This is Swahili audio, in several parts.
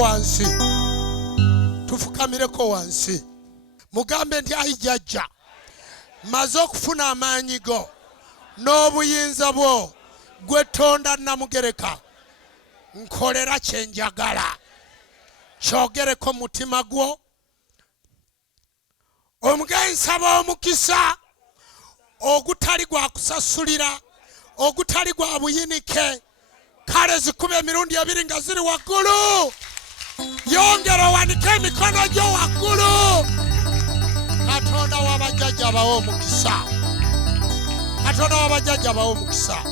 wansi tufukamireko wansi mugambe ndi ayijaja maze okufuna amaanyi go n'obuyinza bwo gwe tonda namugereka nkolera kyenjagala. Kyogereko mutima gwo. Omugenzi nsaba omukisa ogutali gwa kusasulira, ogutali gwa buyinike. Kale zikube emirundi 2 nga ziri waggulu. Yongera owanike emikono gyo waggulu. Katonda w'abajjajja abawe omukisa. Katonda w'abajjajja abawe omukisa.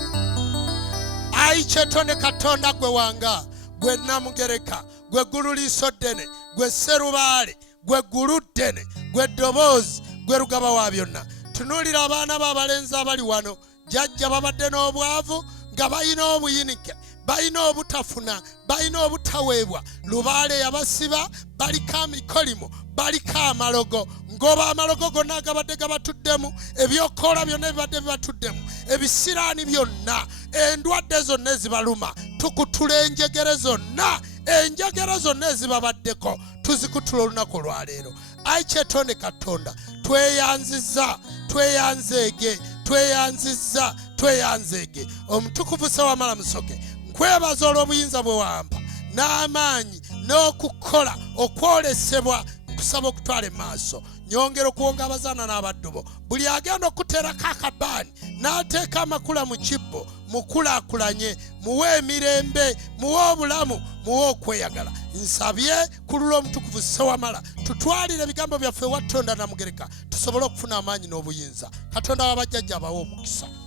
Ayi kyetonde Katonda gwe wanga, gwe Namugereka, gwe ggulu liiso ddene, gwe Serubaale, gwe ggulu ddene, gwe ddoboozi, gwe Lugaba wa byonna. Tunuulira abaana b'abalenzi abali wano. Jjajja babadde n'obwavu nga balina obuyinike, balina obutafuna, balina obutaweebwa. Lubaale yabasiba, baliko amikolimo, baliko amalogo. Ngoba amalogo gonna agabadde gabatuddemu, ebyokoola byonna ebibadde bibatuddemu, ebisiraani byonna, endwadde zonna ezibaluma, tukutula enjegere zonna, enjegere zonna ezibabaddeko, tuzikutula olunaku olwaleero. Ayi kyetonde Katonda, tweyanzizza, tweyanzeege, tweyanzizza, tweyanzeege. Omutukuvu Ssewamala Musoke, nkwebaza olw'obuyinza bwe wampa n'amaanyi n'okukola okwolesebwa. Nkusaba okutwala emaaso, nyongera okuwonga abazaana n'abaddubo. Buli agenda okuteerako akabaani n'ateeka amakula mu kibbo, mukulaakulanye, muwe emirembe, muwe obulamu, muwe okweyagala. Nsabye ku lulwo omutukuvu Ssewamala, tutwalire ebigambo byaffe ewa Katonda Namugereka, tusobole okufuna amaanyi n'obuyinza. Katonda w'abajjajja abawe omukisa.